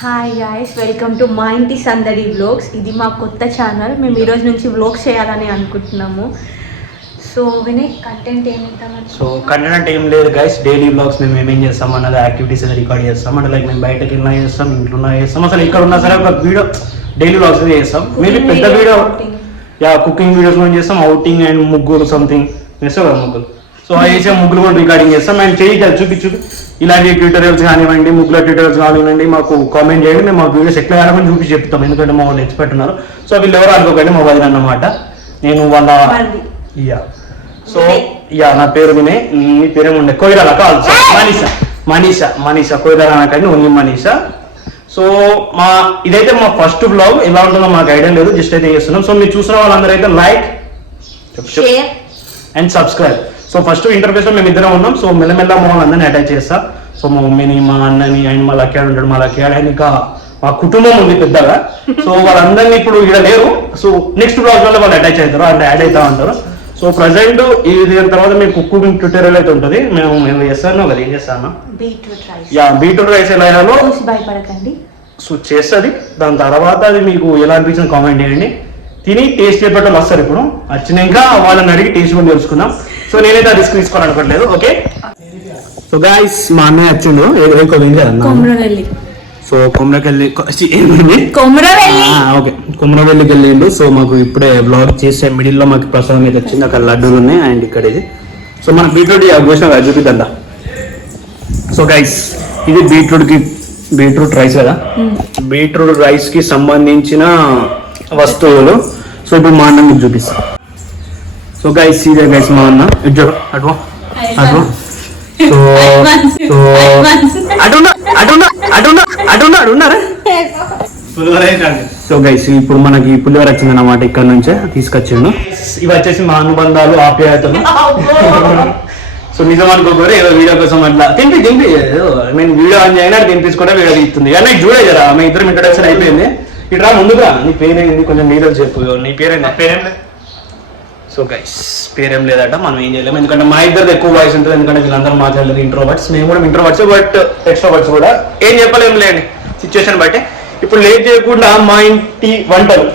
Hi guys, welcome to మా ఇంటి సందడి వ్లాగ్స్. ఇది మా కొత్త ఛానల్. మేము ఈరోజు నుంచి వ్లాగ్స్ చేయాలని అనుకుంటున్నాము. సో వినయ్, కంటెంట్ ఏమిద్దామని? సో కంటెంట్ అంటే ఏం లేదు గైస్, డైలీ వ్లాగ్స్ మేము ఏమేం చేస్తాం అన్నది యాక్టివిటీస్ అనేది రికార్డ్ చేస్తాం. అంటే లైక్ మేము బయటకి వెళ్ళినా చేస్తాం, ఇంట్లో చేస్తాం, అసలు ఇక్కడ ఉన్నా సరే ఒక వీడియో డైలీ వ్లాగ్స్ చేస్తాం. మేబీ పెద్ద వీడియో కుకింగ్ వీడియోస్ కూడా చేస్తాం, అవుటింగ్ అండ్ ముగ్గురు సంథింగ్ చేస్తాం కదా ముగ్గురు. సో ఆ చేసే ముగ్గురు కూడా రికార్డింగ్ చేస్తాం. అండ్ చేయాలి చూపించు ఇలాంటి ట్యూటోరియల్స్ కానివ్వండి, ముగ్గుల ట్యూటోరియల్స్ కానివ్వండి, మాకు కామెంట్ చేయండి. మేము మా వీడియోస్ ఎట్లా కావాలని చూపించి చెప్తాం, ఎందుకంటే మా వాళ్ళు ఎక్స్పర్ట్ ఉన్నారు. సో వీళ్ళు ఎవరు అనుకోకండి, మా వదిన అన్నమాట. నేను వాళ్ళ సో నా పేరు వినయ్. మీ పేరేముండే కొయిరాల కాదు, మనీషా కొయిరాల అనకండి, ఓన్లీ మనీషా. సో ఇదైతే మా ఫస్ట్ బ్లాగ్. ఎలా ఉంటుందో మాకు ఐడియా లేదు, జస్ట్ అయితే చేస్తున్నాం. సో మీరు చూసిన వాళ్ళందరూ అయితే like, share and subscribe. So first interface లో మేము ఇద్దరం ఉన్నాం. సో మెల్లమెల్ల మా వాళ్ళందరినీ అటాచ్ చేస్తా. సో మా మమ్మీని, మా అన్నని, ఆయన మా లక్యాడు ఉంటాడు, మా లక్యాడు ఆయన, ఇంకా మా కుటుంబం ఉంది పెద్దగా. సో వాళ్ళందరినీ ఇప్పుడు ఇక్కడ లేరు. సో నెక్స్ట్ బ్లాగ్ లో వాళ్ళు అటాచ్ అవుతారు, అంటే యాడ్ అవుతా ఉంటారు. సో ప్రజెంట్ ఇది తర్వాత మీకు కుకింగ్ ట్యూటోరియల్ అయితే ఉంటుంది. మేము చేస్తాను కదా, ఏం చేస్తాను, బీట్రూట్ రైస్ ఎలా చేయాలో భయపడకండి. సో చేస్తుంది. దాని తర్వాత అది మీకు ఎలా అనిపించింది కామెంట్ చేయండి. తిని టేస్ట్ చేపట్టాలి వస్తారు. ఇప్పుడు వచ్చినాక వాళ్ళని అడిగి టేస్ట్ కూడా తెలుసుకుందాం. సో నేనైతే రిస్క్ తీసుకోవాలనుకోవట్లేదు. ఓకే, సో గాయ్స్ మా అన్నయ్య వచ్చిండు. సో కొమరవెల్లికి వెళ్ళిండు. సో మాకు ఇప్పుడే బ్లాగ్ చేసే మిడిల్ లో మాకు ప్రసాదం అయితే వచ్చింది. అక్కడ లడ్డూలు ఉన్నాయి అండ్ ఇక్కడ ఇది. సో మన బీట్రూట్ భోజనం చూపిద్దా. సో గైస్ ఇది బీట్రూట్ రైస్ కదా, బీట్రూట్ రైస్ కి సంబంధించిన వస్తువులు. సో ఇప్పుడు మా అన్న మీకు చూపిస్తా. సో గైస్ ఇదే గైస్ మా అన్న అటు అటున్నారా. సో గైస్ ఇప్పుడు మనకి పులిహోర వచ్చింది అన్నమాట, ఇక్కడ నుంచే తీసుకొచ్చిండు. ఇవి వచ్చేసి మా అనుబంధాలు, ఆప్యాయతలు. సో నిజం అనుకోకూడదు, ఏదో వీడియో కోసం అట్లా తింపి నేను వీడియో ఆన్ చేయనా తినిపించుకుంటే వీడియో తీస్తుంది. కానీ చూడే కదా, మీ ఇద్దరు ఇంట్రొడక్షన్ అయిపోయింది. ఇట్లా ముందుగా నీ పేరేంది కొంచెం నీళ్ళు చెప్పు. నీ పేరేం సో గైస్ పేరేం లేదట, మనం ఏం చేయలేము. ఎందుకంటే మా ఇద్దరు ఎక్కువ వాయిస్ ఉంటుంది, ఎందుకంటే వీళ్ళందరూ మాట్లాడలేదు ఇంట్రోవర్ట్స్. మేము కూడా ఇంట్రోవర్ట్స్, బట్ ఎక్స్ట్రోవర్ట్స్ కూడా. ఏం చెప్పలేము లేండి సిచ్యువేషన్ బట్టి. ఇప్పుడు లేట్ చేయకుండా మా ఇంటి వంటలు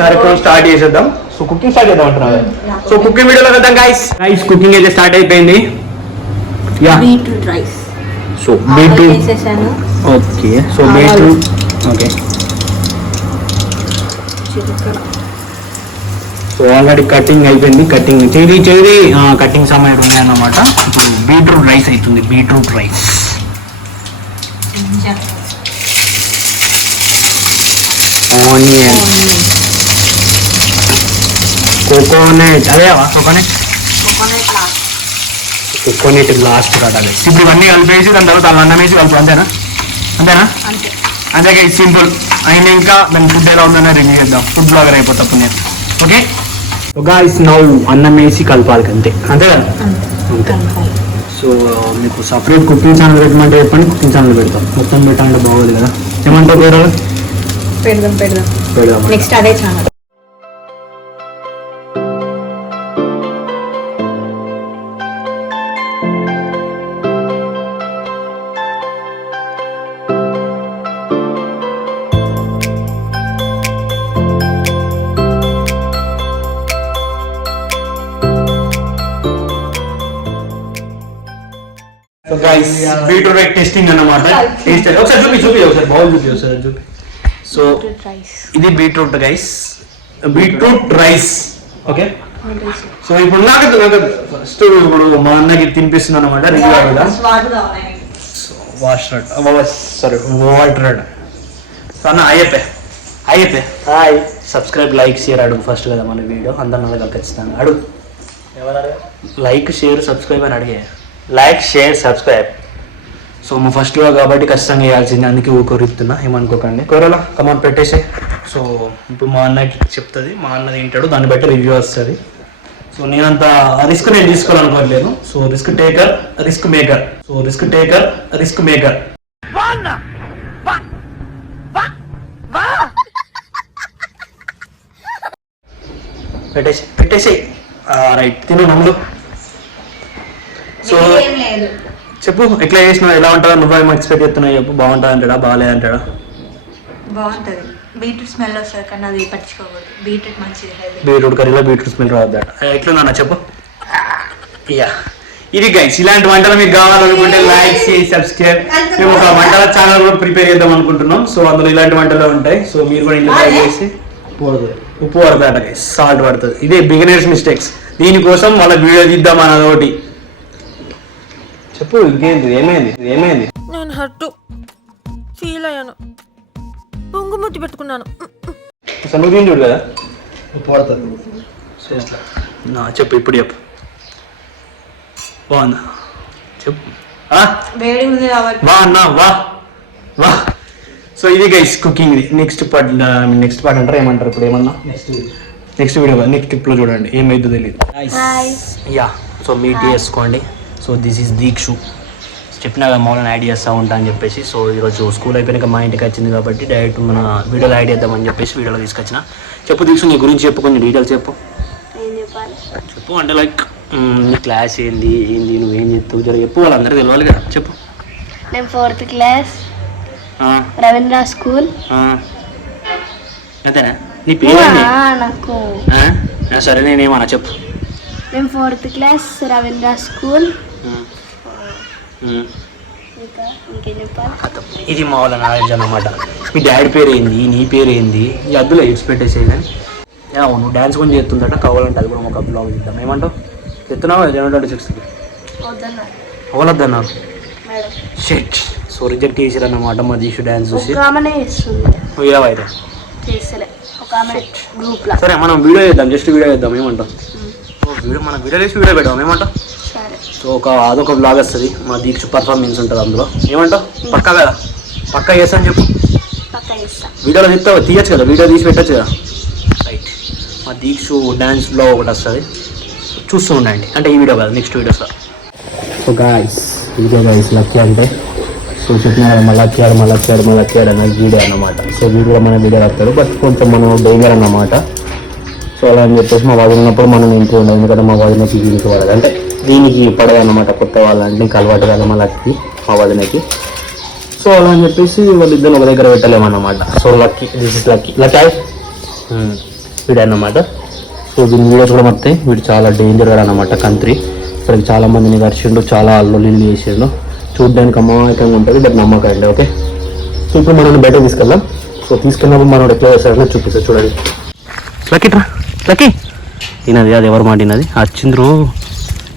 కార్యక్రమం స్టార్ట్ చేసేద్దాం. సో కుకింగ్ స్టార్ట్ చేద్దాం అంటున్నారు. సో కుకింగ్ వీడియోలో వెళ్దాం గైస్. కుకింగ్ అయితే స్టార్ట్ అయిపోయింది. Beetroot rice. So beetroot okay. So beetroot okay. So already cutting అయిపోయింది. కటింగ్ కటింగ్ సమయం ఉన్నాయన్నమాట. ఇప్పుడు బీట్రూట్ రైస్ అవుతుంది. Beetroot rice, onion, coconut. అదేవా కోకోనట్ లాస్ట్ కట్టాలి. ఇప్పుడు ఇవన్నీ కలిపేసి దాని తర్వాత అన్నం వేసి కలిపి అంతేనా అంతే సింపుల్. అయినా ఇంకా దాని ఫుడ్ ఎలా ఉందని రివ్యూ చేద్దాం. ఫుడ్ బ్లాగర్ అయిపోతా నేను. ఓకే గాయ్స్ నౌ అన్నం వేసి కలపాలి అంతే కదా. అంతే. సో మీకు సపరేట్ కుకింగ్ ఛానల్ పెట్టమంటే చెప్పండి, కుకింగ్ ఛానల్ పెడతాం. మొత్తం పెట్టాలంటే బాగోదు కదా, ఏమంటావు పేరు? పెడదాం నెక్స్ట్ అదే channel. So guys beetroot rice testing అన్నమాట. ఒకసారి చూపి ఒకసారి బౌల్ చూపి ఒకసారి చూపి. సో ఇది beetroot guys, beetroot rice. Okay. So ఇప్పుడు నాకు ఫస్ట్ ఇప్పుడు మా అన్నకి తినిపిస్తుంది అనమాట. వాటర్. సో అన్న అయిపోయి హాయ్ సబ్స్క్రైబ్ లైక్ షేర్ అడుగు ఫస్ట్ కదా మన వీడియో. అందరిని అడగాలి ఖచ్చితంగా. అడుగు లైక్ షేర్ సబ్స్క్రైబ్ అని అడిగే. Like share subscribe. సో మా ఫస్ట్లో కాబట్టి ఖచ్చితంగా వేయాల్సింది, అందుకే ఊకొరిస్తున్నా, ఏమనుకోకండి. కూరలా కమాన్ పెట్టేసే. సో ఇప్పుడు మా అన్నకి చెప్తుంది, మా అన్న తింటాడు, దాన్ని బట్టి రివ్యూ వస్తుంది. సో నేనంత రిస్క్ నేను తీసుకోవాలనుకోవట్లేదు. So risk taker risk maker. So risk taker risk maker. పెట్టేసి రైట్ తిను నమ్ములు. సో చెప్పు ఎట్లా చేసినావు, ఎలా ఉంటుందా, నువ్వేమో ఎక్స్పెక్ట్ చేస్తున్నావు చెప్పు. బాగుంటుంది అంటాడా, బాగాలేదంటాడా? బాగుంటుంది. బీట్రూట్ స్మెల్ వస్తుంది కానీ అది పట్టించుకోకూడదు. బీట్రూట్ మంచిది. బీట్రూట్ కర్రీలో బీట్రూట్ స్మెల్ రావద్దాట. ఎట్లున్నా చెప్పు. యా ఇది గైస్, ఇలాంటి వంటలు మీకు కావాలనుకుంటే లైక్ చేసి సబ్స్క్రైబ్. మేము ఒక వంటల ఛానల్ కూడా ప్రిపేర్ చేద్దాం అనుకుంటున్నాం. సో అందులో ఇలాంటి వంటలు ఉంటాయి. సో మీరు కూడా ఇంట్లో ట్రై చేసి ఉప్పు పడుతుందట గైస్, సాల్ట్ పడుతుంది. ఇదే బిగినర్స్ మిస్టేక్స్. దీనికోసం వాళ్ళ వీడియో తీద్దాం అన్నదోటి. చెప్పు ఇంకేంటి, ఏమైంది? నేను హర్ట్ ఫీల్ అయ్యాను, పొంగుముట్టి పెట్టుకున్నాను. అసలు నువ్వు చూడు కదా ఉప్పు పడుతుంది. చెప్పు ఇప్పుడు చెప్పు. బాగుందా చెప్పు. వేడి ఉంది కాబట్టి వా అన్నా వా వా. సో ఇది గైస్ కుకింగ్. నెక్స్ట్ పార్ట్ అంటారు ఏమంటారు ఇప్పుడు ఏమన్నా నెక్స్ట్ వీడియో నెక్స్ట్ క్లిప్లో చూడండి, ఏమైందో తెలియదు. యా సో మీట్ చేసుకోండి. So this is Deekshu. చెప్పినా కదా మౌలను యాడ్ చేస్తూ ఉంటా అని చెప్పేసి. సో ఈరోజు స్కూల్ అయిపోయాక మా ఇంటికి వచ్చింది కాబట్టి డైరెక్ట్ మన వీడియోలో యాడ్ చేద్దామని చెప్పేసి వీడియోలో తీసుకొచ్చిన. చెప్పు దీక్షు, నీ గురించి చెప్పు, కొంచెం డీటెయిల్స్ చెప్పు. చెప్పు అంటే లైక్ నీ క్లాస్ ఏంది నువ్వేం చెప్తావు జర చెప్పు, వాళ్ళందరికీ తెలియాలి కదా. చెప్పు. నేను 4th క్లాస్, రవీంద్ర స్కూల్. అంతేనా? నీ పేరు నాకు సరే నేనేమన్నా చెప్పు. నేను 4th క్లాస్ రవీంద్ర స్కూల్. ఇంకేం చెప్పాలి? ఇది మా వాళ్ళ నాలెడ్జ్ అన్నమాట. మీ డాడీ పేరు ఏంది, నీ పేరు ఏంది, ఈ అద్దులో ఎయిడ్స్ పెట్టేసేది. కానీ నువ్వు డ్యాన్స్ కూడా చేస్తుందట, కావాలంటే అది కూడా ఒక బ్లాగ్ ఇద్దాం. ఏమంటావు? చెప్తున్నావు 6th అవలద్దన్నారు. షెట్. సో రిజెక్ట్ చేసారన్నమాట మా దీక్ష డ్యాన్స్ చూసి. అయితే సరే మనం వీడియో చేద్దాం, జస్ట్ వీడియో చేద్దాం. ఏమంటావు? మనం వీడియో చేసి వీడియో పెడదాం. ఏమంటావు? సో అదొక బ్లాగ్ వస్తుంది, మా దీక్ష పర్ఫార్మెన్స్ ఉంటుంది అందులో. ఏమంటావు? పక్కా కదా? పక్కా చేస్తాను చెప్పు. వీడియోలో తీయచ్చు కదా, వీడియో తీసి పెట్టచ్చు కదా. రైట్. మా దీక్ష డ్యాన్స్ బ్లాగ్ ఒకటి వస్తుంది, చూస్తూ ఉండండి. అంటే ఈ వీడియో కాదు, నెక్స్ట్ వీడియోస్. సో గాయ్స్ ఇదే గాయ్స్ లక్కీ అంటే. సో చెప్పిన మళ్ళీ వచ్చాడు అన్నది వీడియో అన్నమాట. సో వీడియో మన వీడియో వస్తాడు, బట్ కొంచెం మనం డేంజర్ అన్నమాట. సో అలా అని చెప్పేసి మా వాడు ఉన్నప్పుడు మనం ఇంట్లో ఉండాలి, ఎందుకంటే మా వదినకి దీనికి పడదు, అంటే దీనికి పడదు అన్నమాట. కొత్త వాళ్ళంటే ఇంకా అలవాటు కాదు మా లక్కీ, మా వదినకి. సో అలా అని చెప్పేసి వాళ్ళిద్దరు ఒక దగ్గర పెట్టలేమన్నమాట. So Lucky, this is Lucky వీడు అన్నమాట. సో దీని వీడియోస్ కూడా మొత్తం వీడు చాలా డేంజర్ అన్నమాట. కంట్రీ ఇక్కడికి చాలా మందిని గడిచిండు, చాలా అల్లుళ్ళు చేసిండు. చూడడానికి అమాయకంగా ఉంటుంది, బట్ నమ్మకం అండి. ఓకే, సో ఇప్పుడు మనం బయటకు తీసుకెళ్దాం. సో తీసుకెళ్ళినప్పుడు మనం ఎట్లా చేస్తారో చూపిస్తాం చూడండి. లక్కీ తినది, అది ఎవరు మాటినది వచ్చిండ్రు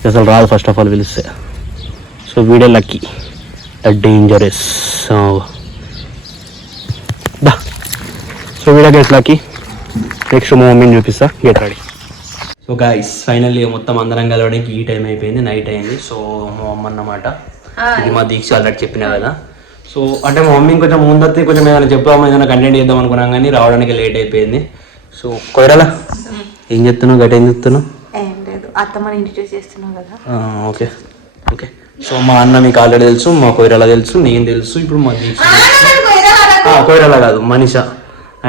అసలు రాదు ఫస్ట్ ఆఫ్ ఆల్ పిలిస్తే. So video lucky the dangerous. So video get lucky. Next మా మమ్మీని చూపిస్తా, get ready. So guys finally మొత్తం అందరం కలవడానికి ఈ టైం అయిపోయింది, నైట్ అయింది. సో మా మమ్మ అన్నమాట, ఇది మా దీక్ష ఆల్రెడీ చెప్పినా కదా. సో అంటే మా మమ్మీ కొంచెం ముందత్తే కొంచెం ఏదైనా చెప్తాము, ఏదైనా కంటెంట్ చేద్దాం అనుకున్నాం కానీ రావడానికి లేట్ అయిపోయింది. సో కొయిరాలా ఏం చెప్తున్నావు, గట్ ఏం చెప్తున్నావు? ఏం లేదు, అత్తమ్మని ఇంట్రడ్యూస్ చేస్తున్నావు కదా. ఓకే. సో మా అన్న మీకు ఆల్రెడీ తెలుసు, మా కొయిరాలా తెలుసు, నేను తెలుసు. ఇప్పుడు మా దీక్ష కొయిరాలా కాదు మనీష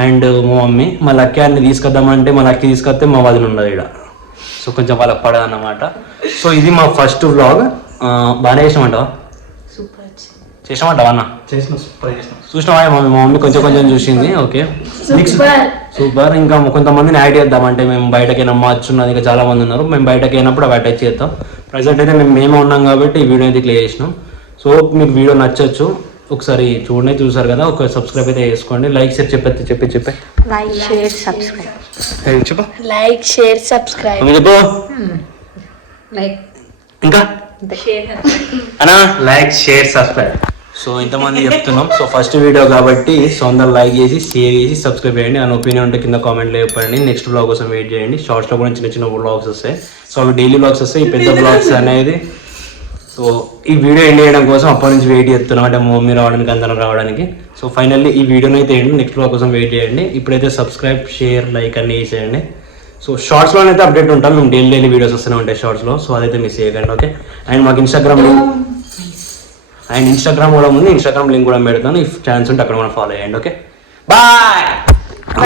అండ్ మా మమ్మీ. మా లక్కీ అన్ని తీసుకొద్దామంటే మా లక్కీ తీసుకొస్తే మా వదిన ఉన్నది ఇక్కడ. సో కొంచెం వాళ్ళకి పడదు అన్నమాట. సో ఇది మా ఫస్ట్ వ్లాగ్. బాగానే చేసినామంటావా? చేసామంటావా అన్న? చూసినావా? మా మమ్మీ కొంచెం చూసింది. Okay next super. ఇంకా కొంతమందిని యాడ్ చేద్దాం, అంటే మేము బయటకైనా మార్చున్నది, ఇంకా చాలా మంది ఉన్నారు. మేము బయటకి అయినప్పుడు అవి అటాచ్ చేద్దాం. ప్రజెంట్ అయితే మేమే ఉన్నాం కాబట్టి ఈ వీడియో అయితే క్లియర్ చేసినాం. సో మీకు వీడియో నచ్చచ్చు, ఒకసారి చూసారు కదా, ఒక సబ్స్క్రైబ్ అయితే చేసుకోండి. లైక్ షేర్ చెప్పే లైక్ షేర్ సబ్స్క్రైబ్ చెప్పు ఇంకా అనా లైక్ షేర్ సబ్స్క్రైబ్. సో ఇంతమంది చెప్తున్నాం. సో ఫస్ట్ వీడియో కాబట్టి సో అందరు లైక్ చేసి షేర్ చేసి సబ్స్క్రైబ్ చేయండి. అని ఒపీనియన్ ఉంటే కింద కామెంట్లో చెప్పండి. నెక్స్ట్ బ్లాగ్ కోసం వెయిట్ చేయండి. షార్ట్స్లో కూడా చిన్న బ్లాగ్స్ వస్తాయి. సో అవి డైలీ బ్లాగ్స్ వస్తాయి, ఈ పెద్ద బ్లాగ్స్ అనేది. సో ఈ వీడియో ఎండ్ చేయడం కోసం అప్పటి నుంచి వెయిట్ చేస్తున్నాం, అంటే మా మమ్మీ రావడానికి అందరం రావడానికి. సో ఫైనల్లీ ఈ వీడియోని అయితే ఏంటి నెక్స్ట్ బ్లాగ్ కోసం వెయిట్ చేయండి. ఇప్పుడైతే సబ్స్క్రైబ్ షేర్ లైక్ అన్నీ చేసేయండి. సో షార్ట్స్లో అయితే అప్డేట్ ఉంటాం, మేము డైలీ వీడియోస్ వస్తూనే ఉంటాయి షార్ట్స్లో. సో అదైతే మిస్ చేయకండి. ఓకే, అండ్ మాకు ఇన్స్టాగ్రామ్ కూడా ఉంది, ఇన్స్టాగ్రామ్ లింక్ కూడా పెడతాను. ఇఫ్ ఛాన్స్ ఉంటే అక్కడ మనం ఫాలో చేయండి. Okay bye.